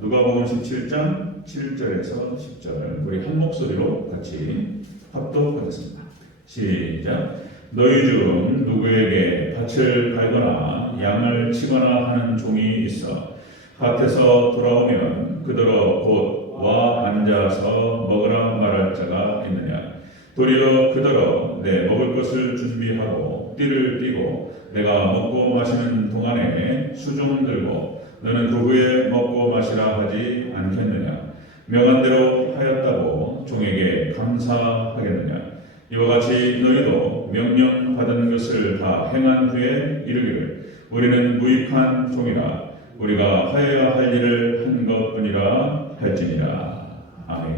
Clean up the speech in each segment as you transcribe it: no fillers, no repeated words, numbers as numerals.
누가복음 17장 7절에서 10절 우리 한 목소리로 같이 합독하겠습니다. 시작. 너희 중 누구에게 밭을 갈거나 양을 치거나 하는 종이 있어 밭에서 돌아오면 그대로 곧 와 앉아서 먹으라 말할 자가 있느냐? 도리어 그대로 내 먹을 것을 준비하고 띠를 띠고 내가 먹고 마시는 동안에 수종 들고 너는 그 후에 먹고 마시라 하지 않겠느냐? 명한대로 하였다고 종에게 감사하겠느냐? 이와 같이 너희도 명령받은 것을 다 행한 후에 이르기를 우리는 무익한 종이라 우리가 하여야 할 일을 한 것뿐이라 할지니라. 아멘.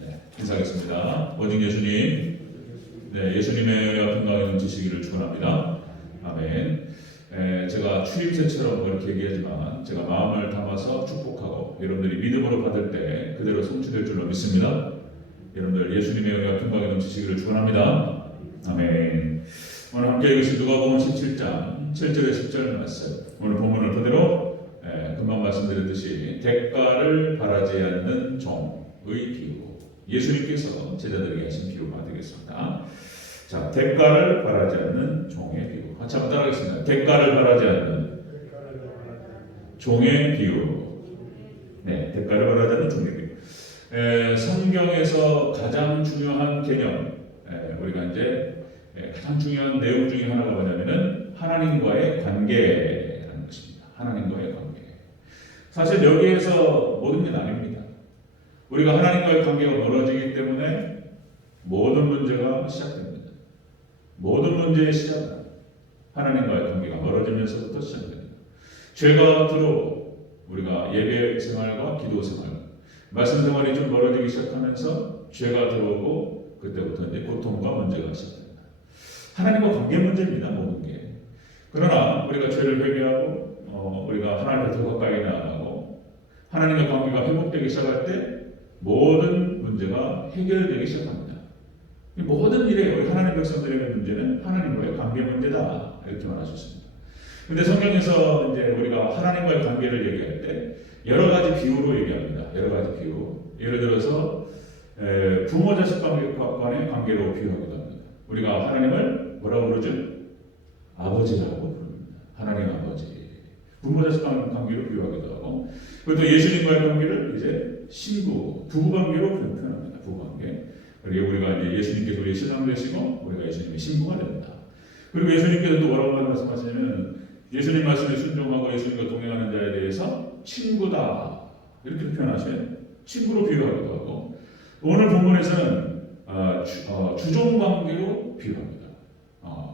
네, 인사하겠습니다. 오직 예수님, 네, 예수님의 은혜와 평강이 넘치시기를 축원합니다. 아멘. 제가 추임새처럼 그렇게 얘기하지만 제가 마음을 담아서 축복하고 여러분들이 믿음으로 받을 때 그대로 성취될 줄로 믿습니다. 여러분들 예수님의 은혜와 평강이 넘치시기를 축원합니다. 아멘. 오늘 함께 읽으신 누가복음 17장 7절에 10절 말씀. 오늘 본문을 그대로 금방 말씀드렸듯이 대가를 바라지 않는 종의 비유. 예수님께서 제자들에게 하신 비유가 되겠습니다. 자, 대가를 바라지 않는 종의 비유. 같이 한번 따라하겠습니다. 대가를 바라지 않는 종의 비유. 네, 대가를 바라지 않는 종의 비유. 성경에서 가장 중요한 개념, 우리가 이제 가장 중요한 내용 중에 하나가 뭐냐면은 하나님과의 관계라는 것입니다. 하나님과의 관계. 사실 여기에서 모든 게 아닙니다. 우리가 하나님과의 관계가 멀어지기 때문에 모든 문제가 시작됩니다. 모든 문제의 시작은 하나님과의 관계가 멀어지면서부터 시작됩니다. 죄가 들어오고 우리가 예배 생활과 기도 생활, 말씀 생활이 좀 멀어지기 시작하면서 죄가 들어오고 그때부터 이제 고통과 문제가 시작됩니다. 하나님과 관계 문제입니다. 모든 게. 그러나 우리가 죄를 회개하고 우리가 하나님과 더 가까이 나아가고 하나님과 관계가 회복되기 시작할 때 모든 문제가 해결되기 시작합니다. 모든 일에 우리 하나님 백성들의 문제는 하나님과의 관계 문제다 이렇게 말할 수 있습니다. 그런데 성경에서 이제 우리가 하나님과의 관계를 얘기할 때 여러 가지 비유로 얘기합니다. 여러 가지 비유. 예를 들어서 부모 자식 간의 관계로 비유하기도 합니다. 우리가 하나님을 뭐라고 부르죠? 아버지라고 부릅니다. 하나님 아버지. 부모 자식 관계로 비유하기도 하고, 그리고 또 예수님과의 관계를 이제 신부, 부부 관계로 표현합니다. 부부 관계. 그리고 우리가 이제 예수님께서 우리의 신랑 되시고, 우리가 예수님의 신부가 된다. 그리고 예수님께서 또 뭐라고 말씀하시냐면, 예수님 말씀에 순종하고 예수님과 동행하는 자에 대해서 친구다. 이렇게 표현하셔요. 친구로 비유하기도 하고, 오늘 본문에서는 주종 관계로 비유합니다.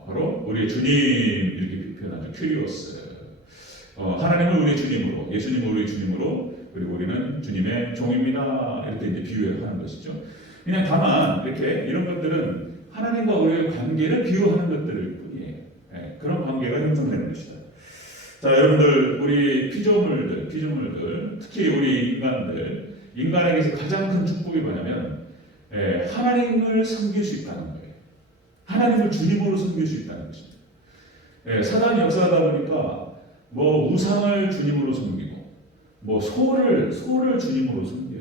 바로 우리의 주님 이렇게 표현하죠. 큐리오스. 하나님을 우리의 주님으로, 예수님을 우리의 주님으로, 그리고 우리는 주님의 종입니다. 이렇게 이제 비유를 하는 것이죠. 그냥 다만 이렇게 이런 것들은 하나님과 우리의 관계를 비유하는 것들일 뿐이에요. 그런 관계가 형성되는 것이다. 자, 여러분들 우리 피조물들, 특히 우리 인간에게서 가장 큰 축복이 뭐냐면 하나님을 섬길 수 있다는 거예요. 하나님을 주님으로 섬길 수 있다는 것입니다. 사단이 역사하다 보니까 뭐 우상을 주님으로 섬기고 뭐 소를 주님으로 섬겨요.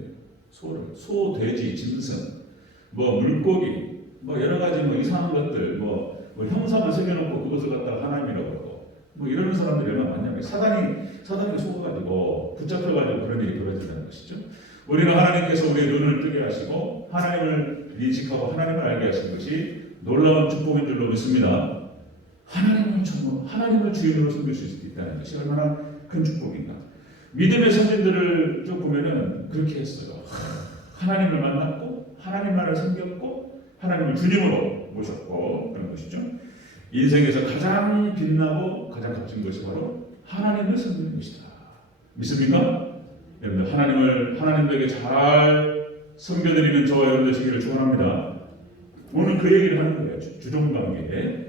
소, 돼지, 짐승, 뭐 물고기, 뭐 여러 가지 뭐 이상한 것들, 뭐 형상을 새겨놓고 그것을 갖다가 하나님이라고 하고 뭐 이러는 사람들이 얼마나 많냐면 사단이 속아가지고 붙잡혀가지고 그런 일이 벌어진다는 것이죠. 우리는 하나님께서 우리의 눈을 뜨게 하시고 하나님을 인식하고 하나님을 알게 하신 것이 놀라운 축복인 줄로 믿습니다. 하나님을 주인으로 섬길 수 있다는 것이 얼마나 큰 축복인가. 믿음의 선진들을 쭉 보면은 그렇게 했어요. 하나님을 만났고 하나님만을 섬겼고 하나님을 주님으로 모셨고 그런 것이죠. 인생에서 가장 빛나고 가장 값진 것이 바로 하나님을 섬기는 것이다. 믿습니까? 여러분들 하나님에게 잘 섬겨드리는 저와 여러분 되시기를 축원합니다. 오늘 그 얘기를 하는 거예요. 주종관계.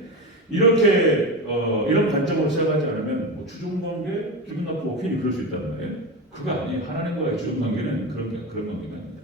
이렇게 이런 관점으로 시작하지 않으면 뭐 주종관계 기분 나쁘고 괜히 그럴 수 있다는 거예요. 그거 아니에요. 하나님과의 주종관계는 그런 관계가 아닙니다.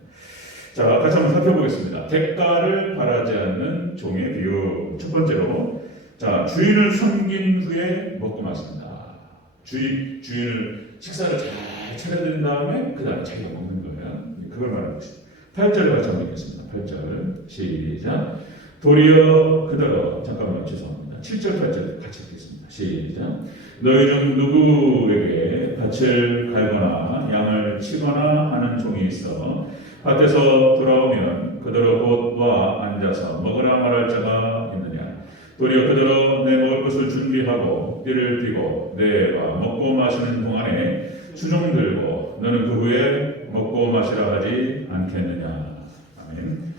자, 같이 한번 살펴보겠습니다. 대가를 바라지 않는 종의 비유. 첫 번째로, 자, 주인을 섬긴 후에 먹고 마신다. 주인을 식사를 잘 잘 차려드린 다음에 그 다음에 자기가 먹는 거예요. 그걸 말하는 것입니다. 8절 같이 한번 읽겠습니다. 8절 시작. 도리어 그대로 잠깐만요. 죄송합니다. 7절 8절 같이 읽겠습니다. 시작. 너희 중 누구에게 밭을 갈거나 양을 치거나 하는 종이 있어 밭에서 돌아오면 그대로 곧 와 앉아서 먹으라 말할 자가 있느냐. 도리어 그대로 내 먹을 것을 준비하고 띠를 띠고 내가 먹고 마시는 동안에 수종 들고 너는 그 후에 먹고 마시라 하지 않겠느냐. 아멘.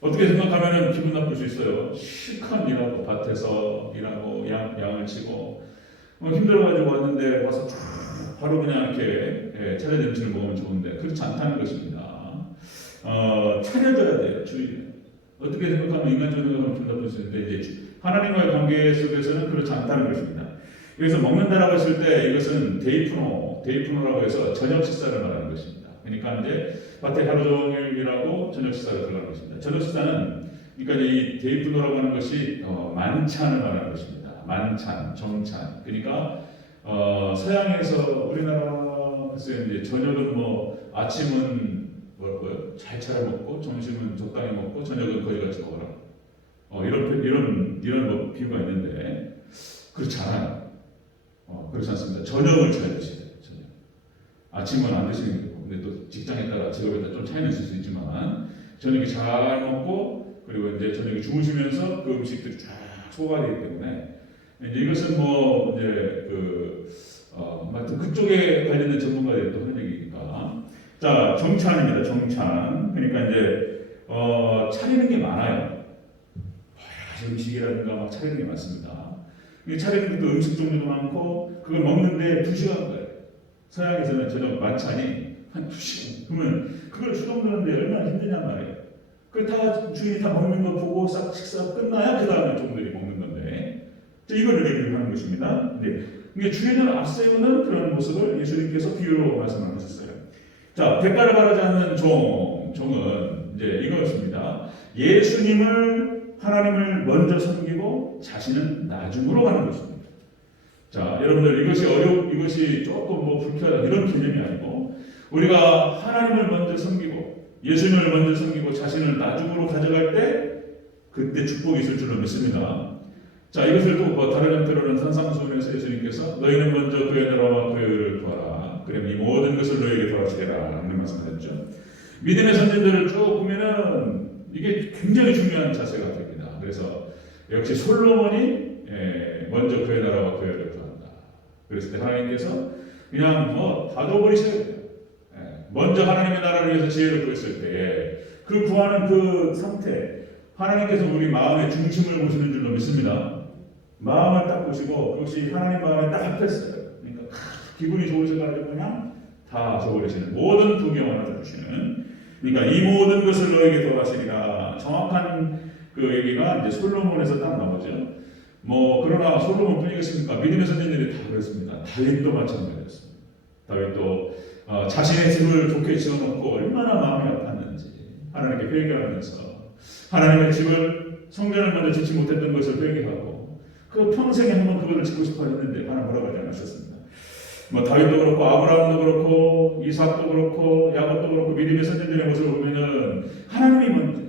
어떻게 생각하면 기분 나쁠 수 있어요. 실컷 일하고 밭에서 일하고 양을 치고 힘들어가지고 왔는데 와서 바로 그냥 이렇게 차려진 음식을 먹으면 좋은데 그렇지 않다는 것입니다. 차려줘야 돼요. 주의. 어떻게 생각하면 인간적으로 생각하면 기분 나쁠 수 있는데 이제 하나님과의 관계 속에서는 그렇지 않다는 것입니다. 여기서 먹는다라고 했을 때 이것은 데이프노라고 해서 저녁 식사를 말하는 것입니다. 그러니까 이제 밭에 하루 종일 일하고 저녁 식사를 들어가는 것입니다. 저녁 식사는 그러니까 이 데이프노라고 하는 것이 만찬을 말하는 것입니다. 만찬, 정찬. 그러니까 서양에서 우리나라 글쎄 이제 저녁은 뭐 아침은 뭐라고요? 잘 차려 먹고 점심은 적당히 먹고 저녁은 거지같이 먹어라. 이런 뭐 비유가 있는데 그렇지 않아요. 그렇지 않습니다. 저녁을 잘 드셔야 돼요. 저녁. 아침은 안 드시는 게 되고, 근데 또 직장에 따라 직업에 따라 좀 차이는 있을 수 있지만 저녁에 잘 먹고 그리고 이제 저녁에 주무시면서 그 음식들이 쫙 소화가 되기 때문에 이제 이것은 뭐 이제 그쪽에 관련된 전문가들이 또 하는 얘기니까. 자, 정찬입니다. 정찬. 그러니까 이제 차리는 게 많아요. 여러 가지 음식이라든가 막 차리는 게 많습니다. 차리는 것도 음식 종류도 많고 그걸 먹는데 2시간 걸려요. 서양에서는 저녁 만찬이 한 2시간. 그러면 그걸 수동드는데 얼마나 힘드냔 말이에요. 그 다 주인이 다 먹는 거 보고 싹 식사 끝나야 그 다음에 종들이 먹는 건데 이걸 얘기를 하는 것입니다. 이게 주인을 앞세우는 그런 모습을 예수님께서 비유로 말씀하셨어요. 자, 대가를 바라지 않는 종은 이제 이것입니다. 예수님을 하나님을 먼저 섬기고 자신은 나중으로 가는 것입니다. 자, 여러분들 이것이 조금 뭐 불쾌하다 이런 개념이 아니고 우리가 하나님을 먼저 섬기고 예수님을 먼저 섬기고 자신을 나중으로 가져갈 때 그때 축복이 있을 줄로 믿습니다. 자, 이것을 또 다른 형태로는 산상수훈에서 예수님께서 너희는 먼저 그의 나라와 그의 의를 구하라. 그러면 이 모든 것을 너희에게 더하시리라 라는 말씀하셨죠. 믿음의 선진들을 쭉 보면은 이게 굉장히 중요한 자세가 됩니다. 그래서 역시 솔로몬이 먼저 그의 나라와 그의 의를 구한다. 그랬을 때 하나님께서 그냥 다 줘버리셔야 돼요. 먼저 하나님의 나라를 위해서 지혜를 구했을 때 그 구하는 그 상태 하나님께서 우리 마음의 중심을 보시는 줄로 믿습니다. 마음을 딱 보시고 그것이 하나님 마음에 딱 합했어요. 그러니까 기분이 좋으셔가지고 그냥 다 줘버리시는 모든 부경을 주시는. 그러니까 이 모든 것을 너에게 더하시리라. 정확한 그 얘기가 이제 솔로몬에서 딱 나오죠. 그러나 솔로몬뿐이겠습니까? 믿음의 선진들이 다 그랬습니다. 다윗도 마찬가지였습니다. 다윗도 자신의 집을 좋게 지어놓고 얼마나 마음이 아팠는지 하나님께 회개하면서 하나님의 집을 성전을 먼저 짓지 못했던 것을 회개하고 그 평생에 한번 그것을 짓고 싶어 했는데 하나님 허락하지 않으셨습니다. 다윗도 그렇고 아브라함도 그렇고 이삭도 그렇고 야곱도 그렇고 믿음의 선진들의 모습을 보면은 하나님이 먼저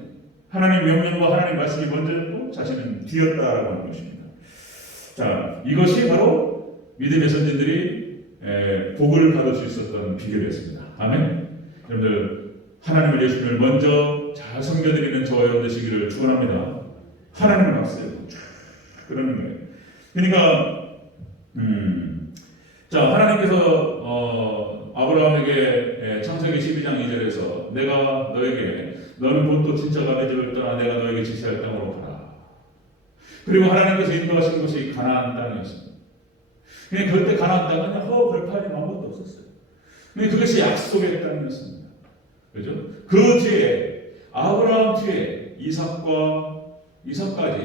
하나님 명령과 하나님 말씀이 먼저였고 자신은 뒤였다라고 하는 것입니다. 자, 이것이 바로 믿음의 선진들이 복을 받을 수 있었던 비결이었습니다. 아멘. 여러분들 하나님을 예수님을 먼저 잘 섬겨드리는 저와 여러분 되시기를 축원합니다. 하나님을 앞세우고 그러는 거예요. 그러니까 자, 하나님께서 아브라함에게 창세기 12장 2절에서 내가 너는 본토 친척 아비 집을 떠나 내가 너에게 지시할 땅으로 가라. 그리고 하나님께서 인도하신 것이 가나안 땅이었습니다. 그냥 그때 가나안 땅은 그냥 벌판이 아무것도 없었어요. 근데 그것이 약속의 땅이었습니다. 그죠? 그 뒤에 아브라함 뒤에 이삭까지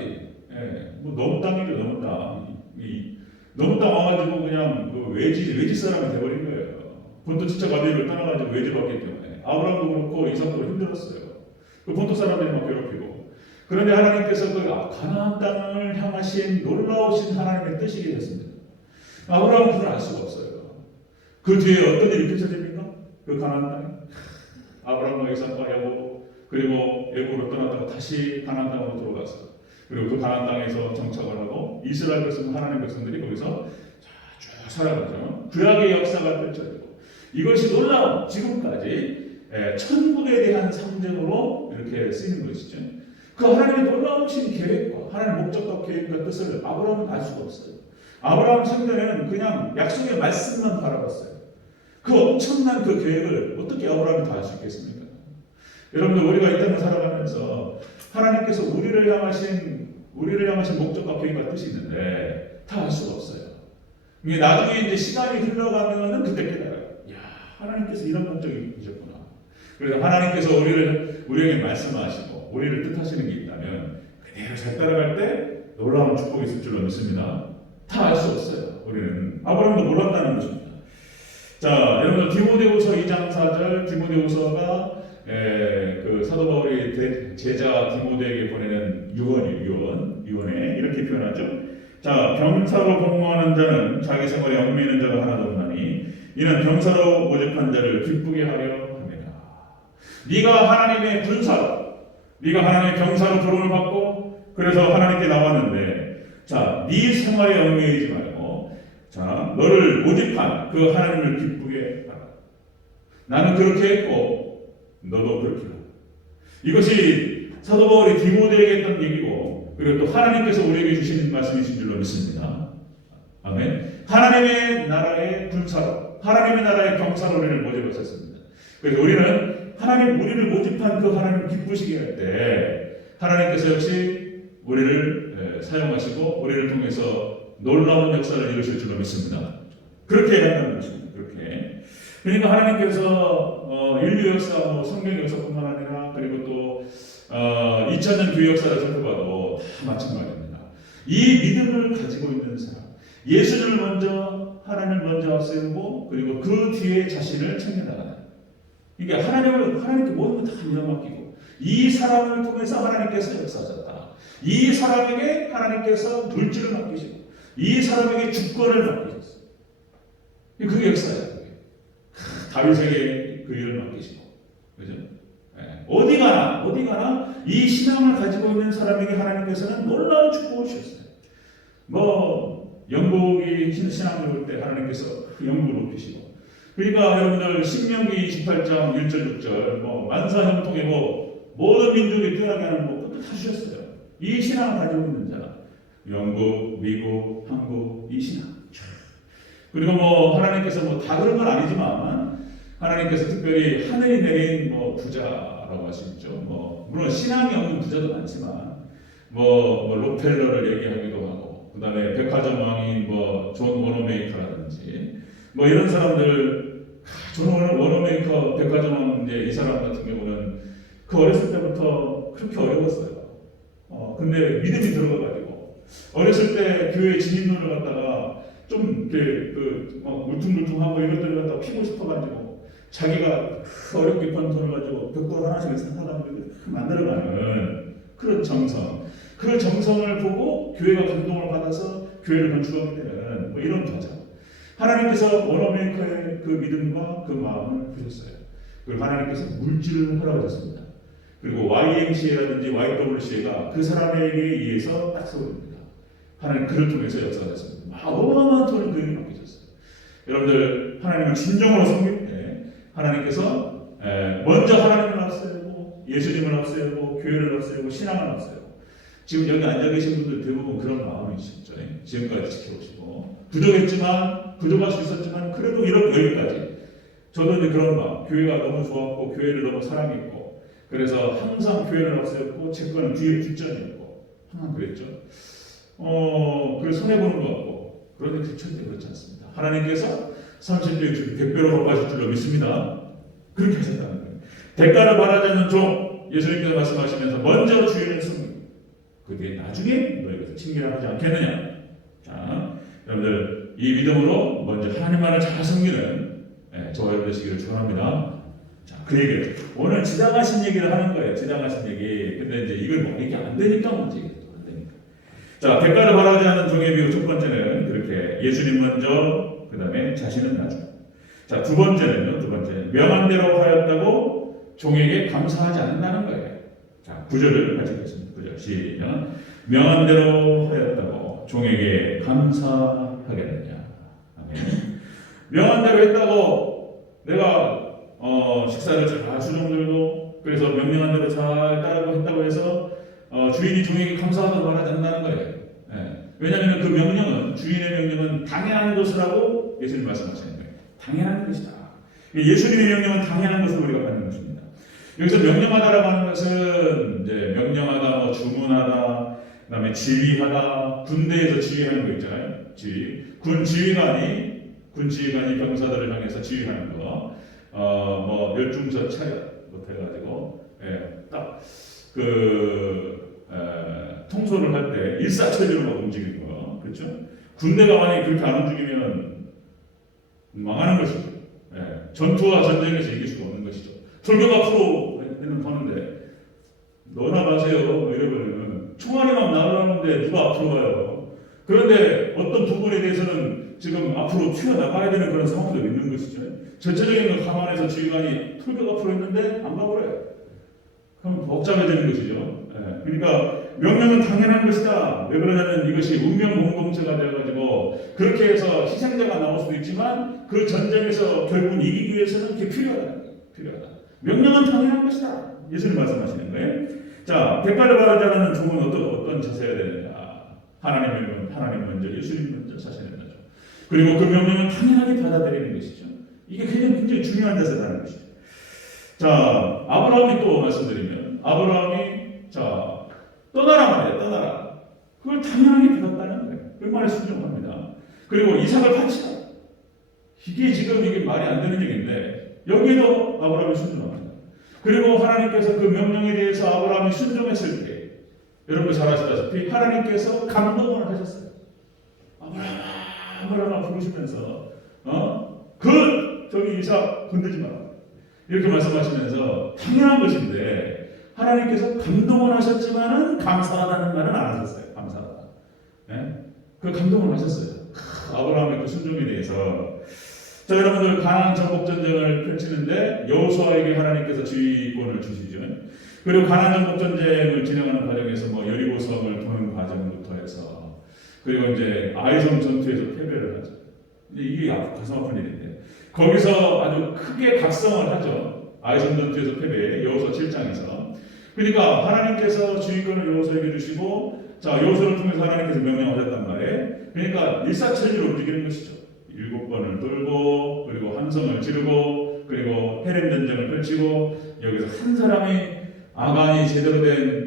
너무 땅이죠. 너무 땅. 너무 땅 와가지고 그냥 그 외지 사람이 돼버린 거예요. 본토 친척 아비를 떠나가지고 외지받기 때문에 아브라함도 그렇고 이삭도 힘들었어요. 그 본토 사람들이 막 괴롭히고. 그런데 하나님께서 그 가나안 땅을 향하신 놀라우신 하나님의 뜻이게 됐습니다. 아브라함은 그걸 알 수가 없어요. 그 뒤에 어떤 일이 펼쳐집니까? 그 가나안 땅에 아브라함과 이삭과 야곱 그리고 애굽으로 떠났다가 다시 가나안 땅으로 들어가서 그리고 그 가나안 땅에서 정착을 하고 이스라엘 백성 하나님 백성들이 거기서 쭉 살아가죠. 구약의 역사가 펼쳐지고 이것이 놀라운 지금까지 천국에 대한 상징으로 이렇게 쓰이는 것이죠. 그 하나님의 놀라우신 계획과 하나님의 목적과 계획과 뜻을 아브라함은 알 수가 없어요. 아브라함 생전에는 그냥 약속의 말씀만 바라봤어요. 그 엄청난 그 계획을 어떻게 아브라함이 다 알 수 있겠습니까? 여러분들 우리가 이 땅을 살아가면서 하나님께서 우리를 향하신 목적과 계획과 뜻이 있는데 다 알 수가 없어요. 이게 나중에 이제 시간이 흘러가면은 그때 깨달아요. 야, 하나님께서 이런 목적이 있었구나. 그래서 하나님께서 우리에게 말씀하시고 우리를 뜻하시는 게 있다면 그대로 잘 따라갈 때 놀라운 축복이 있을 줄로 믿습니다. 다 알 수 없어요. 우리는 아브라함도 몰랐다는 것입니다. 자, 여러분들 디모데후서 2장 4절 디모데후서가 그 사도 바울이 제자 디모데에게 보내는 유언에 이렇게 표현하죠. 자, 병사로 복무하는 자는 자기 생활에 얽매이는 자가 하나도 없나니 이는 병사로 모집한 자를 기쁘게 하려 합니다. 네가 하나님의 군사로, 네가 하나님의 병사로 부름을 받고 그래서 하나님께 나왔는데, 자, 네 생활에 얽매이지 말고, 자, 너를 모집한 그 하나님을 기쁘게 하라. 나는 그렇게 했고, 너도 그렇게 하라. 이것이 사도 바울이 디모데에게 했던 얘기고. 그리고 또 하나님께서 우리에게 주신 말씀이신 줄로 믿습니다. 아멘. 하나님의 나라의 군사로, 하나님의 나라의 병사로 우리를 모집하셨습니다. 그래서 우리는 하나님 우리를 모집한 그 하나님을 기쁘시게 할 때 하나님께서 역시 우리를 사용하시고 우리를 통해서 놀라운 역사를 이루실 줄로 믿습니다. 그렇게 해야 한다는 것입니다. 그렇게. 그러니까 하나님께서 인류 역사, 성경 역사뿐만 아니라 그리고 또 2000년 교회 역사를 살펴봐도 다 마찬가지입니다. 이 믿음을 가지고 있는 사람, 예수를 먼저 하나님을 먼저 앞세우고 그리고 그 뒤에 자신을 챙겨나가는. 그러니까 하나님께 모든 걸 다 믿어맡기고 이 사람을 통해서 하나님께서 역사하셨다. 이 사람에게 하나님께서 물질을 맡기시고 이 사람에게 주권을 맡기셨어요. 그게 역사예요. 다윗에게 그 일을 맡기시고, 그죠? 어디 가나 이 신앙을 가지고 있는 사람에게 하나님께서는 놀라운 축복을 주셨어요. 영국이 신앙을 볼 때 하나님께서 그 영국을 높이시고, 그러니까 여러분들 신명기 28장 1절 6절 만사형통의 모든 민족이 뛰어나게 하는 것도 다 주셨어요. 이 신앙을 가지고 있는 자, 영국, 미국, 한국 이 신앙. 그리고 하나님께서 다 그런 건 아니지만 하나님께서 특별히 하늘이 내린 부자라고 할 수 있죠. 물론 신앙이 없는 부자도 많지만 록펠러를 얘기하기도 하고 그다음에 백화점 왕인 존 워너메이커라든지 이런 사람들 존 워너메이커 백화점 왕 이 사람 같은 경우는 그 어렸을 때부터 그렇게 어려웠어요. 근데 믿음이 들어가가지고 어렸을 때 교회 진입론을 갖다가 좀 울퉁불퉁하고 이것들을 갖다가 피고 싶어가지고 자기가 어렵게 번 돈을 가지고 벽돌 하나씩 사다가 만들어가는 그런 정성, 그 정성을 보고 교회가 감동을 받아서 교회를 건축하게 되는 이런 과정. 하나님께서 워너메이커의 그 믿음과 그 마음을 주셨어요. 그리고 하나님께서 물질을 허락하셨습니다. 그리고 YMCA라든지 YWCA가 그 사람에게 의해서 딱 세워집니다. 하나님 그를 통해서 역사하셨습니다. 어마어마한 돈을 그에게 맡기셨어요. 여러분들 하나님을 진정으로 섬길 때 하나님께서 먼저 하나님을 앞세우고 예수님을 앞세우고 교회를 앞세우고 신앙을 앞세우고 지금 여기 앉아 계신 분들 대부분 그런 마음이시죠. 지금까지 지켜오시고 부족할 수 있었지만 그래도 이렇게 여기까지 저도 이제 그런 마음, 교회가 너무 좋았고 교회를 너무 사랑했고 그래서 항상 교회를 앞세웠고 제 거는 뒤에 뒷전이었고 항상 그랬죠. 그래서 손해보는 것 같고 그런데 절대 그렇지 않습니다. 하나님께서 30배의 주기 100배로 갚아줄 줄로 믿습니다. 그렇게 하셨다는 거예요. 대가를 바라지 않는 종, 예수님께서 말씀하시면서 먼저 주인을 섬기고 그 뒤에 나중에 너희가 칭찬하지 않겠느냐. 자, 여러분들 이 믿음으로 먼저 하나님만을 잘 섬기는 저와 여러분 되시기를 축원합니다. 자, 그 얘기를 오늘 지당하신 얘기를 하는 거예요. 지당하신 얘기. 근데 이제 이걸 이게 안 되니까 문제예요. 안 되니까. 자, 대가를 바라지 않는 종의 비유 첫 번째는 그렇게 예수님 먼저, 그 다음에 자신은 나중. 자, 두 번째는요. 두 번째. 명한 대로 하였다고 종에게 감사하지 않는다는 거예요. 자, 9절을 같이 읽겠습니다. 9절 시작. 명한 대로 하였다고 종에게 감사하겠느냐. 아멘. 명한 대로 했다고 내가 식사를 잘 수종들고 그래서 명령한 대로 잘 따르고 했다고 해서 주인이 종에게 감사하다고 말하지 않는다는 거예요. 예. 왜냐하면 그 명령은 주인의 명령은 당연한 것이라고 예수님 말씀하시는 거예요. 당연한 것이다. 예수님의 명령은 당연한 것을 우리가 받는 것입니다. 여기서 명령하다라고 하는 것은 이제 명령하다, 주문하다, 그다음에 지휘하다, 군대에서 지휘하는 거 있잖아요. 지휘. 군 지휘관이 병사들을 향해서 지휘하는 거. 뭐 열중서 차렷부터 해가지고 통솔을 할 때 일사천리로 움직이는 거, 그렇죠? 군대가 만약에 그렇게 안 움직이면 망하는 것이죠. 전투와 전쟁에서 이길 수가 없는 것이죠. 돌격 앞으로 하는데 너나 가세요 이러면 총알이 막 날아가는데 누가 앞으로 가요? 그런데 어떤 부분에 대해서는 지금 앞으로 튀어나가야 되는 그런 상황도 있는 것이죠. 전체적인 것 감안해서 지휘관이 돌격 앞으로 했는데 안 가버려요. 그럼 복잡해지는 것이죠. 그러니까 명령은 당연한 것이다. 왜 그러냐면 이것이 운명 공동체가 되어가지고 그렇게 해서 희생자가 나올 수도 있지만 그 전쟁에서 결국 이기기 위해서는 그게 필요하다. 명령은 당연한 것이다. 예수님 말씀하시는 거예요. 자, 대가를 받을 자라는 종은 어떤 자세가 되느냐. 하나님 먼저, 예수님 먼저 사실은 거죠. 그리고 그 명령은 당연하게 받아들이는 것이죠. 이게 굉장히 중요한 자세라는 것이죠. 자, 아브라함이 또 말씀드리면 아브라함이 떠나라 말이에요. 떠나라. 그걸 당연하게 받았다는 거예요. 그 말에 순종합니다. 그리고 이삭을 바치라. 이게 말이 안 되는 얘기인데 여기도 아브라함이 순종합니다. 그리고 하나님께서 그 명령에 대해서 아브라함이 순종했을 때 여러분 잘 아시다시피 하나님께서 감동을 하셨어요. 아브라함 부르시면서 저기 이삭 건들지 마라. 이렇게 말씀하시면서 당연한 것인데 하나님께서 감동을 하셨지만은 감사하다는 말은 안 하셨어요. 감사하다. 그 감동을 하셨어요. 아브라함의 그 순종에 대해서. 자, 여러분들 가나안 정복 전쟁을 펼치는데 여호수아에게 하나님께서 지휘권을 주시죠. 그리고 가나안 정복 전쟁을 진행하는 과정에서 뭐 여리고 성을 도는 과정부터 해서 그리고 이제 아이성 전투에서 패배를 하죠. 이게 가슴 아픈 일인데 거기서 아주 크게 각성을 하죠. 아이성 전투에서 패배, 여호수아 7장에서. 그러니까 하나님께서 지휘권을 여호수아에게 주시고 자, 여호수아를 통해서 하나님께서 명령하셨단 말이에요. 그러니까 일사천리로 움직이는 것이죠. 7번을 돌고 그리고 함성을 지르고 그리고 헤렘 전쟁을 펼치고 여기서 한 사람이 아간이 제대로 된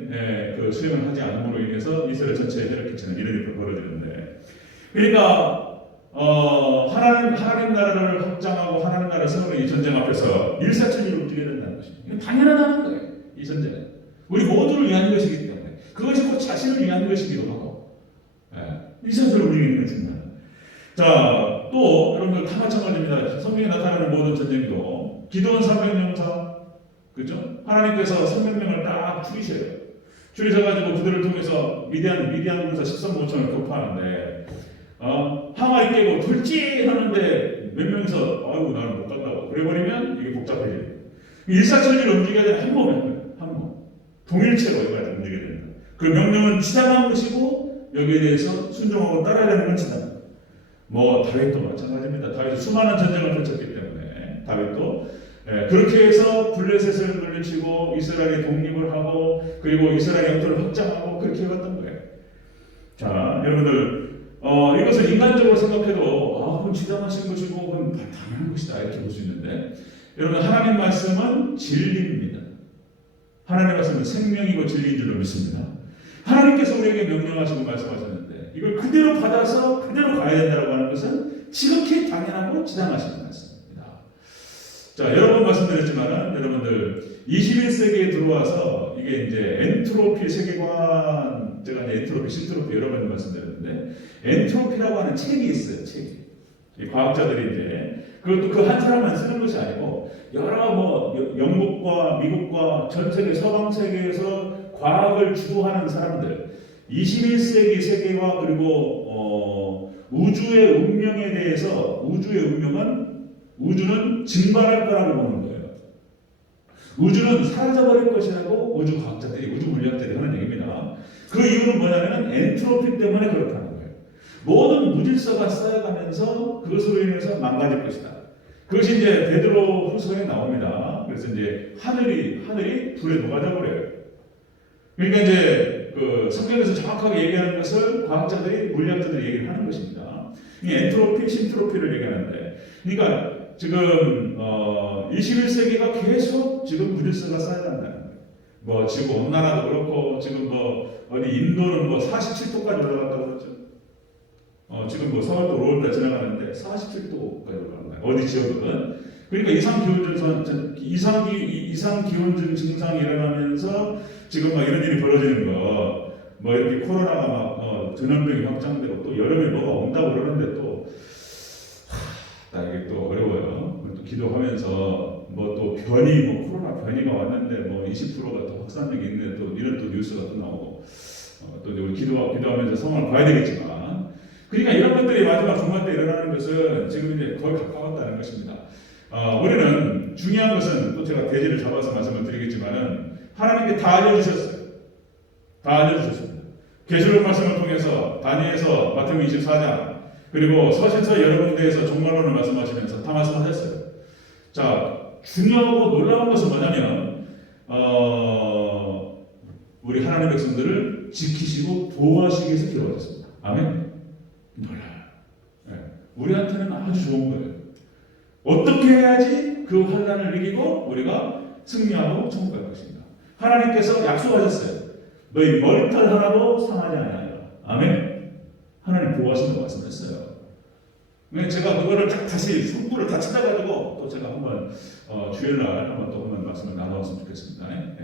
그 수행을 하지 않음으로 인해서 이스라엘 전체에 해를 끼치는 이런 일이 벌어지는데 그러니까 하나님 나라를 확장하고 하나님 나라를 세우는 이 전쟁 앞에서 일사천리로 움직여야 된다는 것입니다. 이건 당연하다는 거예요. 이 전쟁은 우리 모두를 위한 것이기 때문에 그것이 곧 자신을 위한 것이기도 하고 이 사실을 우리에게 중요합니다. 자, 또 여러분들 다 마찬가지입니다. 성경에 나타나는 모든 전쟁도 기도원 300명사 그죠? 하나님께서 300명을 딱 줄이셔가지고 그들을 통해서 미디안 군사 13,5천을 격파하는데 항아리 깨고 돌진하는데 몇 명이서 아이고 나는 못 간다고 그래버리면 이게 복잡해져요. 일사천리로 움직여야 되는 한 몸 동일체로 여기까지 움직여야 됩니다. 그 명령은 지당한 것이고 여기에 대해서 순종하고 따라야 되는 건 지당. 뭐 다윗도 마찬가지입니다. 다윗이 수많은 전쟁을 펼쳤기 때문에 다윗도 그렇게 해서 블레셋을 물리치고 이스라엘이 독립을 하고 그리고 이스라엘 영토를 확장하고 그렇게 해왔던 거예요. 자, 여러분들 이것을 인간적으로 생각해도 그건 지당하신 것이고 그건 당연한 것이다 이렇게 볼 수 있는데 여러분 하나님 말씀은 진리입니다. 하나님 말씀은 생명이고 진리인 줄로 믿습니다. 하나님께서 우리에게 명령하시고 말씀하셨는데 이걸 그대로 받아서 그대로 가야 된다고 하는 것은 지극히 당연하고 지당하신 말씀입니다. 자, 여러 번 말씀드렸지만 여러분들 21세기에 들어와서 이게 이제 엔트로피 세계관 제가 이제 엔트로피, 신트로피 여러 번 말씀드렸는데 엔트로피라고 하는 책이 있어요. 책이. 이 과학자들이 이제 그것도 그 한 사람만 쓰는 것이 아니고 여러 뭐 영국과 미국과 전 세계 서방 세계에서 과학을 주도하는 사람들 21세기 세계와 그리고 우주의 운명에 대해서 우주의 운명은 우주는 증발할 거라고 보는 거예요. 우주는 사라져버릴 것이라고 우주 과학자들이, 우주 물리학자들이 하는 얘기입니다. 그 이유는 뭐냐면 엔트로피 때문에 그렇다는 거예요. 모든 무질서가 쌓여가면서 그것으로 인해서 망가질 것이다. 그것이 이제 베드로 후서에 나옵니다. 그래서 이제 하늘이 불에 녹아져 버려요. 그러니까 이제 그 성경에서 정확하게 얘기하는 것을 과학자들이, 물리학자들이 얘기를 하는 것입니다. 이 엔트로피, 신트로피를 얘기하는데, 그러니까 지금 21세기가 계속 지금 무질서가 쌓여간다는 거예요. 뭐 지구 온난화도 그렇고, 지금 뭐 어디 인도는 뭐 47도까지 올라갔다고 그러죠. 지금 뭐 서울도 5월달 지나가는데 47도까지 올라간 거예요. 어디 지역은. 그러니까 이상기온증 증상이 일어나면서 지금 막 이런 일이 벌어지는 거, 뭐 이렇게 코로나가 막 전염병이 확장되고 또 여름에 뭐가 온다고 그러는데 또 이게 또 어려워요. 또 기도하면서 뭐 또 변이, 뭐 코로나 변이가 왔는데 뭐 20%가 더 확산력이 있는데 또 이런 또 뉴스가 또 나오고 또 우리 기도하면서 상황을 봐야 되겠지만, 그러니까 이런 것들이 마지막 종말 때 일어나는 것은 지금 이제 거의 가까웠다는 것입니다. 우리는 중요한 것은 또 제가 대지를 잡아서 말씀을 드리겠지만은 하나님께 다 알려주셨어요. 다 알려주셨습니다. 계시록 말씀을 통해서 다니엘서 마태복음 24장 그리고 서신서 여러 군데에서 종말론을 말씀하시면서 다 말씀하셨어요. 자, 중요하고 놀라운 것은 뭐냐면 우리 하나님의 백성들을 지키시고 보호하시기 위해서 기록하셨습니다. 아멘. 놀라요. 네. 우리한테는 아주 좋은 거예요. 어떻게 해야지 그 환난을 이기고 우리가 승리하고 천국 갈 것인가. 하나님께서 약속하셨어요. 너희 머리털 하나도 상하지 아니하리라. 아멘. 하나님 보호하신다고 말씀했어요. 제가 그거를 다시 승부를 다 찾아가지고 또 제가 한번 주일날 한번 말씀을 나눠봤으면 좋겠습니다. 네.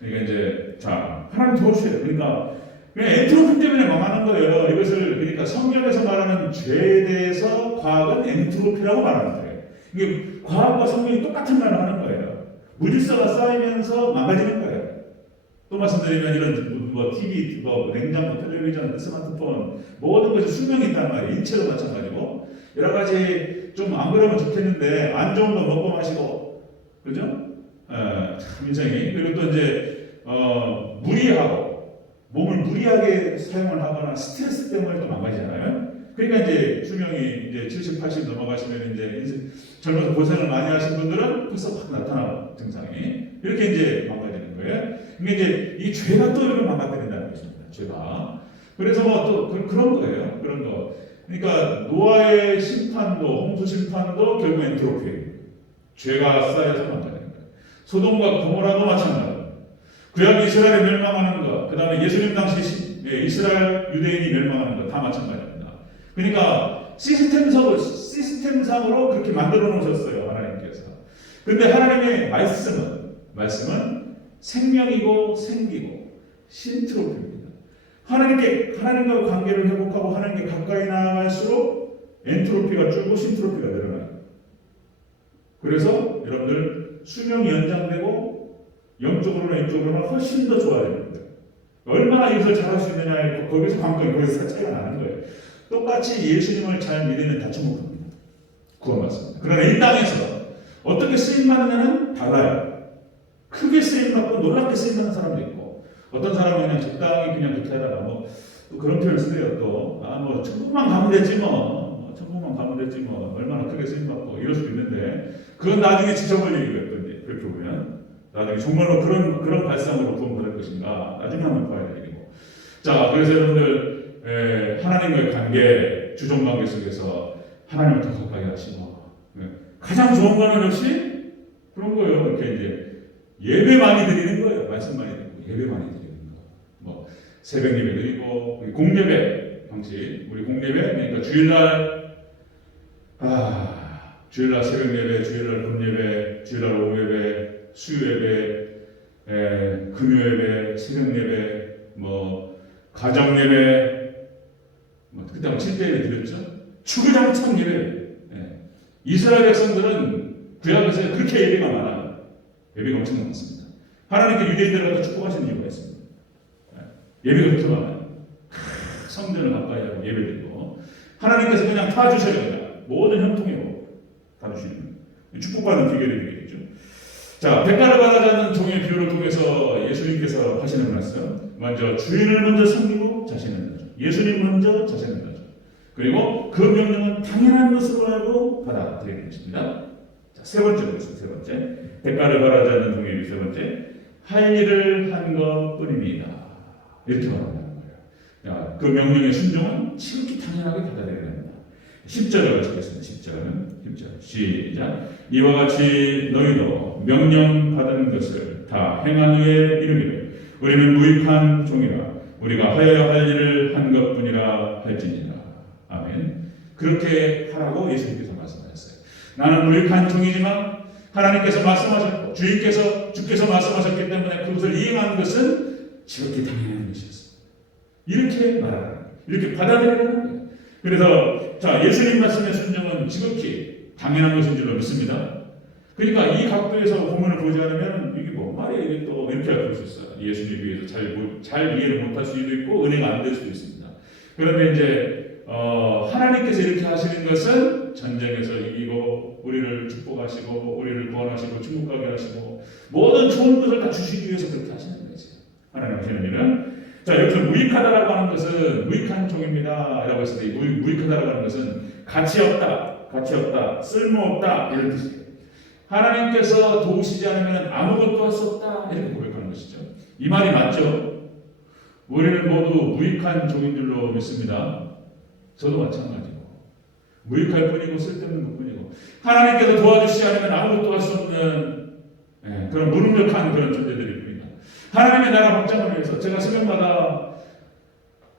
그러니까 이제 자, 하나님 도와주셔야 돼요. 그러니까 엔트로피 때문에 망하는 거예요. 이것을 그러니까 성경에서 말하는 죄에 대해서 과학은 엔트로피라고 말하는 거예요. 이게 과학과 성경이 똑같은 말을 하는 거예요. 무질서가 쌓이면서 망가지는 거예요. 또 말씀드리면 이런 뭐 TV, 뭐 냉장고, 텔레비전, 스마트폰 모든 것이 수명이 있단 말이에요. 인체도 마찬가지고 여러 가지 좀 안 그러면 좋겠는데 안 좋은 거 먹고 마시고 그죠? 참 인생이. 그리고 또 이제 무리하고 몸을 무리하게 사용을 하거나 스트레스 때문에 또 망가지잖아요. 그러니까 이제 수명이 이제 70, 80 넘어가시면 이제 젊어서 고생을 많이 하신 분들은 벌써 확 나타나고 증상이 이렇게 이제 망가지는 거예요. 근데 이제 이 죄가 또 이렇게 망가뜨린다는 것입니다. 죄가. 그래서 뭐 또 그런 거예요. 그런 거. 그러니까 노아의 심판도, 홍수 심판도 결국 엔트로피예요. 죄가 쌓여서 망가지는 거예요. 소돔과 고모라도 마찬가지예요. 구약 이스라엘이 멸망하는 것, 그 다음에 예수님 당시 이스라엘 유대인이 멸망하는 것 다 마찬가지입니다. 그러니까 시스템상으로 그렇게 만들어 놓으셨어요, 하나님께서. 근데 하나님의 말씀은 생명이고 생기고 신트로피입니다. 하나님과 관계를 회복하고 하나님께 가까이 나아갈수록 엔트로피가 줄고 신트로피가 늘어나요. 그래서 여러분들 수명이 연장되고 영적으로나 인적으로나 훨씬 더 좋아지는 거예요. 얼마나 이것을 잘할 수 있느냐에 거기서 관건이 거기서 차이가 나는 거예요. 똑같이 예수님을 잘 믿으면 다 천국입니다. 구원받습니다. 그러나 이 땅에서 어떻게 쓰임받느냐는 달라요. 크게 쓰임받고 놀랍게 쓰임받는 사람도 있고 어떤 사람은 그냥 적당히 그냥 그렇게 하다가 뭐 또 그런 표현을 쓰대요. 또 뭐 천국만 가면 되지 뭐 천국만 가면 되지 뭐 얼마나 크게 쓰임받고 이럴 수도 있는데 그건 나중에 지켜볼 일이거든요. 그렇게 보면 나중에 정말로 그런 발상으로 구원받을 것인가 나중에 한번 봐야 되고. 자, 그래서 여러분들 하나님과의 관계, 주종관계 속에서 하나님을 더 가까이 하시고 가장 좋은 거는 역시 그런 거예요. 이렇게 이제 예배 많이 드리는 거예요. 말씀 많이 드리고 예배 많이 드리는 거. 뭐 새벽 예배 드리고 공예배 방식 우리 공예배 그러니까 주일날 새벽 예배, 주일날 금예배, 주일날 오후 예배, 수요 예배, 금요 예배, 새벽 예배, 뭐 가정 예배, 뭐 그때 7대 예배 드렸죠. 추구장창 예배. 이스라엘 백성들은 구약에서 그렇게 예배가 많아요. 예배가 엄청 많습니다. 하나님께 유대인들을 갖다 축복하시는 이유가 있습니다. 예배가 그렇게 많아요. 성전을 가까이 하고 예배드리고 하나님께서 그냥 타주셔야 됩니다. 모든 형통이고 다루시는 거예요. 축복받는 비결이 되겠죠. 자, 대가를 받아지 않는 종의 비유를 통해서 예수님께서 하시는 말씀, 먼저 주인을 먼저 섬기고 자신은 가죠. 예수님 먼저 자신은 가죠. 그리고 그 명령은 당연한 것으로 알고 받아들이는 것입니다. 자, 세 번째 보겠습니다. 세 번째, 대가를 바라지 않는 종의 비유. 세 번째, 할 일을 한 것뿐입니다. 이렇게 말한다는 거예요. 그 명령의 순종은 지극히 당연하게 받아들여야 됩니다. 10절을 읽겠습니다. 10절 시작. 이와 같이 너희도 명령받은 것을 다 행한 후에 이르기를 우리는 무익한 종이라 우리가 하여야 할 일을 한 것뿐이라 할지니라. 아멘. 그렇게 하라고 예수님께서 말씀하셨어요. 나는 무익한 종이지만 하나님께서 말씀하셨고 주께서 말씀하셨기 때문에 그것을 이행한 것은 지극히 당연한 것이었어요. 이렇게 말하는 거예요. 이렇게 받아들이는 거예요. 그래서 자, 예수님 말씀의 순종은 지극히 당연한 것인 줄로 믿습니다. 그러니까 이 각도에서 본문을 보지 않으면 이게 뭐 말이야 이게 또 이렇게 할 수 있어요. 예수님 위해서 잘 이해를 못할 수도 있고 은혜가 안 될 수도 있습니다. 그런데 이제 하나님께서 이렇게 하시는 것은 전쟁에서 이기고 우리를 축복하시고 우리를 구원하시고 축복하게 하시고 모든 좋은 것을 다 주시기 위해서 그렇게 하시는 거죠. 하나님 하시는 일은 자, 여기서 무익하다라고 하는 것은 무익한 종입니다 라고 했을 때 무익하다라고 하는 것은 가치 없다, 쓸모없다 이런 뜻이에요. 하나님께서 도우시지 않으면 아무것도 할 수 없다 이렇게 고백하는 것이죠. 이 말이 맞죠? 우리는 모두 무익한 종인 줄로 믿습니다. 저도 마찬가지고 무익할 뿐이고 쓸데없는 것뿐이고 하나님께서 도와주시지 않으면 아무것도 할 수 없는 그런 무능력한 그런 존재들일 뿐이다. 하나님의 나라 확장을 위해서 제가 새벽마다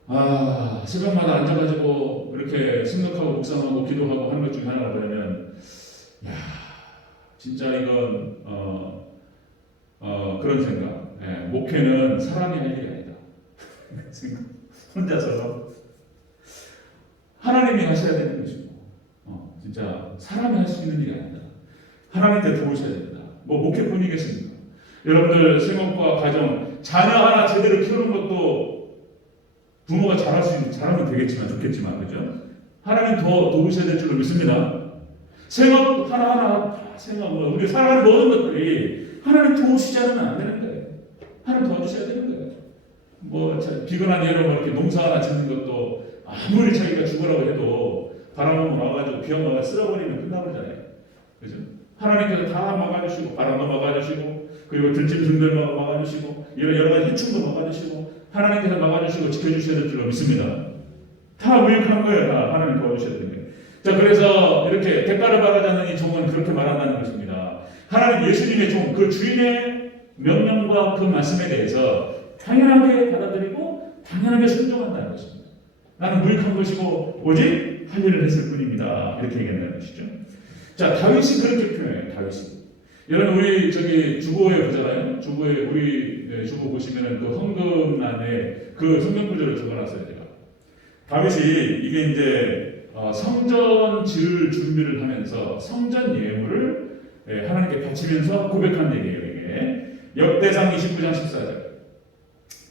앉아가지고 이렇게 생각하고 묵상하고 기도하고 하는 것 중에 하나가 뭐냐면 진짜 이건 그런 생각. 목회는 사람이 할 일이 아니다. 혼자서 하나님이 하셔야 되는 것이고 진짜 사람이 할 수 있는 일이 아니다. 하나님께 도우셔야 된다. 뭐 목회뿐이겠습니까? 여러분들 생업과 가정 자녀 하나 제대로 키우는 것도 부모가 잘하면 되겠지만 좋겠지만 그죠? 하나님 더 도우셔야 될 줄로 믿습니다. 생업 하나하나 우리 살아가는 모든 것들이 하나님 도우시지 않으면 안 되는 거예요. 하나님 도와주셔야 되는 거예요. 뭐 비근한 예로 이렇게 농사 하나 짓는 것도 아무리 자기가 죽으라고 해도 바람 와가지고 비 오면 쓸어버리면 끝나버리잖아요. 그죠? 하나님께서 다 막아주시고 바람도 막아주시고 그리고 들짐승들 막아주시고 이런 여러 가지 해충도 막아주시고 하나님께서 막아주시고 지켜주셔야 될 줄로 믿습니다. 다 무익한 거예요. 다 하나님 도와주셔야 되는 거예요. 자, 그래서 이렇게 대가를 받아지 않는 이 종은 그렇게 말한다는 것입니다. 하나님 예수님의 종, 그 주인의 명령과 그 말씀에 대해서 당연하게 받아들이고 당연하게 순종한다는 것입니다. 나는 무익한 것이고 오직 할 일을 했을 뿐입니다. 이렇게 얘기한다는 것이죠. 자, 다윗이 그렇게 표현해요. 다윗이. 여러분 우리 주보에 보잖아요. 주보에 우리 주보 보시면은 그 헌금란에 그 성경 구절을 적어놨어요. 제가. 다윗이 이게 이제 성전 지을 준비를 하면서 성전 예물을 하나님께 바치면서 고백한 얘기예요. 이게 역대상 29장 14절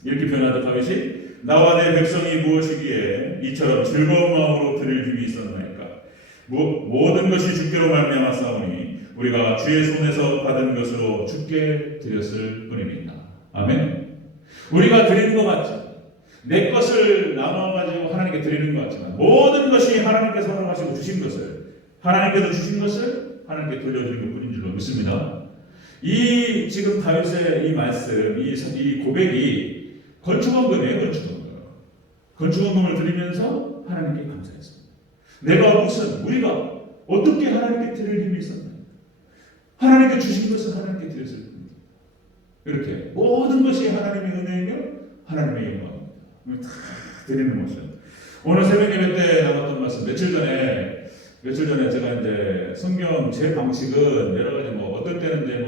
이렇게 표현하던 다윗이 나와 내 백성이 무엇이기에 이처럼 즐거운 마음으로 드릴 힘이 있었나이까 모든 것이 주께로 말미암아 싸우니 우리가 주의 손에서 받은 것으로 주께 드렸을 뿐입니다. 아멘. 우리가 드리는 것 같죠? 내 것을 나눠가지고 하나님께 드리는 것 같지만 모든 것이 하나님께서 허락하시고 주신 것을 하나님께서 주신 것을 하나님께 돌려드리는 뿐인 줄로 믿습니다. 이 지금 다윗의 이 말씀, 이 고백이 건축원금이에요. 건축원금을 드리면서 하나님께 감사했습니다. 우리가 어떻게 하나님께 드릴 힘이 있었나요? 하나님께 주신 것을 하나님께 드렸을 뿐입니다. 이렇게 모든 것이 하나님의 은혜이며 하나님의 영광 다 드리는 모습. 오늘 새벽 예배 때 나눴던 말씀 며칠 전에 제가 이제 성경 제 방식은 여러 가지 어떨 때는 이제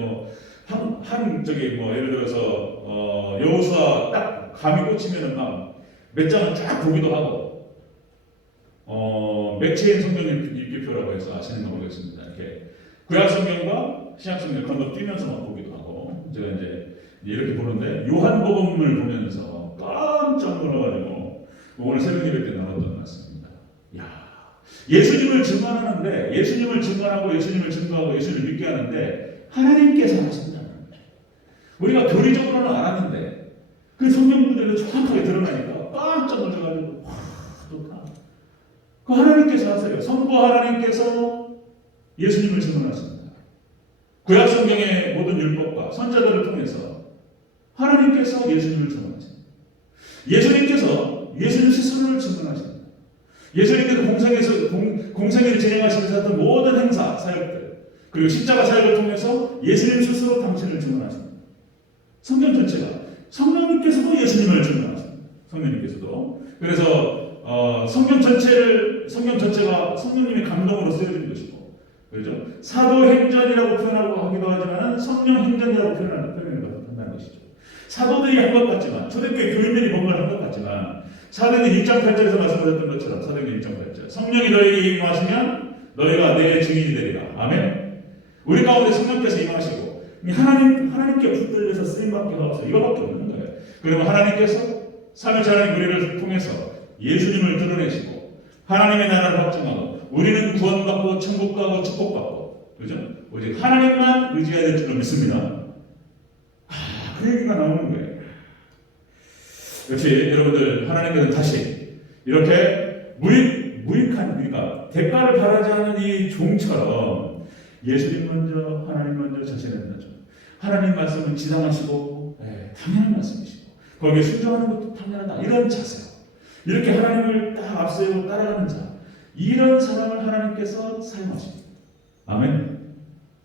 예를 들어서 여호수아 딱 감이 꽂히면은 막 몇 장을 쫙 보기도 하고 맥체인 성경 읽기표라고 해서 아시는가 모르겠습니다. 이렇게 구약 성경과 신약 성경 건너 뛰면서 막 보기도 하고 제가 이제 이렇게 보는데 요한복음을 보면서 깜짝 놀라가지고 오늘 새벽 예배 때 나눴던 말씀입니다. 야, 예수님을 증언하는데, 예수님을 증언하고 예수님을 증거하고 예수님을 믿게 하는데 하나님께서 하신다는 거예요. 우리가 교리적으로는 알았는데 그 성경 구절로 정확하게 드러나니까 깜짝 놀라가지고 와, 좋다. 그 하나님께서 하세요. 성부 하나님께서 예수님을 증언하십니다. 구약 성경의 모든 율법과 선자들을 통해서 하나님께서 예수님을 증언하십니다. 예수님께서 예수님 스스로를 증언하십니다. 예수님께서 공생애를 진행하시면서 했던 모든 행사, 사역들, 그리고 십자가 사역을 통해서 예수님 스스로 당신을 증언하십니다. 성경 전체가 성령님께서도 예수님을 증언하십니다. 성령님께서도. 그래서 성경 전체가 성령님의 감동으로 쓰여진 것이고, 그렇죠? 사도행전이라고 표현하고 하기도 하지만 성령행전이라고 표현한다는 것이죠. 사도들이 한 것 같지만, 초대교회 교인들이 뭔가를 한 것 같지만, 사도행전 1장 8절에서 말씀드렸던 것처럼 사도행전 1장 8절 성령이 너에게 임하시면 너희가 내 증인이 되리라. 아멘. 우리 가운데 성령께서 임하시고 하나님께 붙들려서 쓰임받게 하옵소서. 이거밖에 없는 거예요. 그리고 하나님께서 삼위일체 하나님 우리를 통해서 예수님을 드러내시고 하나님의 나라를 확증하고 우리는 구원받고 천국 가고 축복받고, 그죠? 오직 하나님만 의지해야 될 줄로 믿습니다. 그 얘기가 나오는 거예요. 역시 여러분들, 하나님께서는 다시 이렇게 무익한, 그러니까 대가를 바라지 않은 이 종처럼 예수님 먼저, 하나님 먼저, 자신을 먼저, 하나님 말씀은 지당하시고 당연한 말씀이시고 거기에 순종하는 것도 당연하다, 이런 자세요. 이렇게 하나님을 딱 앞세우고 따라가는 자, 이런 사람을 하나님께서 사용하십니다. 아멘.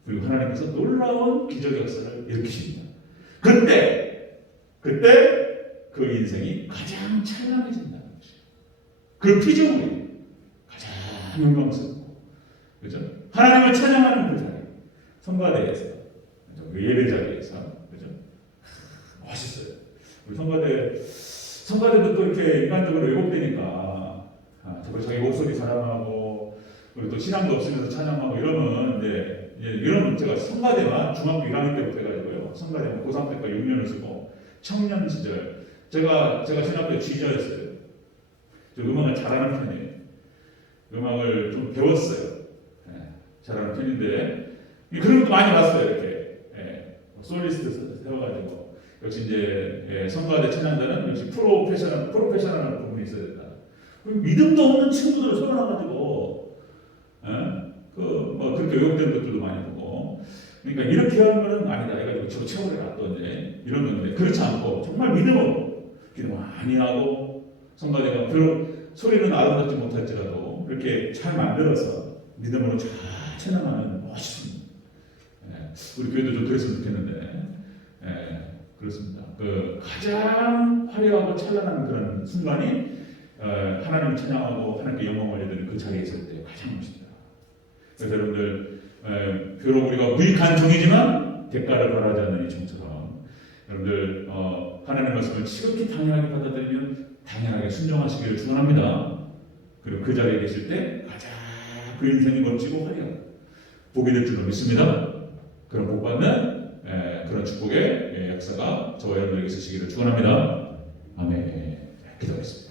그리고 하나님께서 놀라운 기적의 역사를 일으키십니다. 그때 그 인생이 가장 찬란해진다는 것이에요. 그 피조물이 가장 영광스럽고, 그죠? 하나님을 찬양하는 그 자리, 성가대에서, 그 예배 자리에서, 그죠? 멋있어요. 우리 성가대도 또 이렇게 인간적으로 왜곡되니까, 자기 목소리 사랑하고, 그리고 또 신앙도 없으면서 찬양하고 이러면 이제 이런, 제가 성가대만 중학교 1학년 때부터 해가지고요. 성가대만 고3 때까지 6년을 쓰고, 청년 시절, 제가 신학교 지휘자였어요. 저 음악을 잘하는 편이에요. 음악을 좀 배웠어요. 잘하는 편인데 그런 것도 많이 봤어요. 이렇게 솔리스트 세워가지고 역시 이제 성가대 찬양자는 역시 프로페셔널한 부분이 있어야 된다. 믿음도 없는 친구들을 세워놔가지고 그렇게 왜곡되는 것들도 많이 보고, 그러니까 이렇게 하는 거는 아니다. 해가지고 저 채워내라 또 이제 이런 건데, 그렇지 않고 정말 믿음으로 기도 많이 하고 성가대가 비록 소리는 아름답지 못할지라도 이렇게 잘 만들어서 믿음으로 잘 찬양하는 멋있습니다. 우리 교회도 좀 그랬으면 좋겠는데, 그렇습니다. 그 가장 화려하고 찬란한 그런 순간이 하나님을 찬양하고 하나님께 영광 올려드리는 그 자리에 있을 때 가장 멋있다. 그래서 여러분들, 비록 우리가 무익한 종이지만 대가를 바라지 않는 이 종처럼 여러분들 하나님의 말씀을 지극히 당연하게 받아들이면 당연하게 순종하시기를 축원합니다. 그리고 그 자리에 계실 때 가장 그 인생이 멋지고 화려하고 복이 될 줄로 믿습니다. 그런 복받는 그런 축복의 역사가 저와 여러분에게 있으시기를 축원합니다. 아멘. 기도하겠습니다.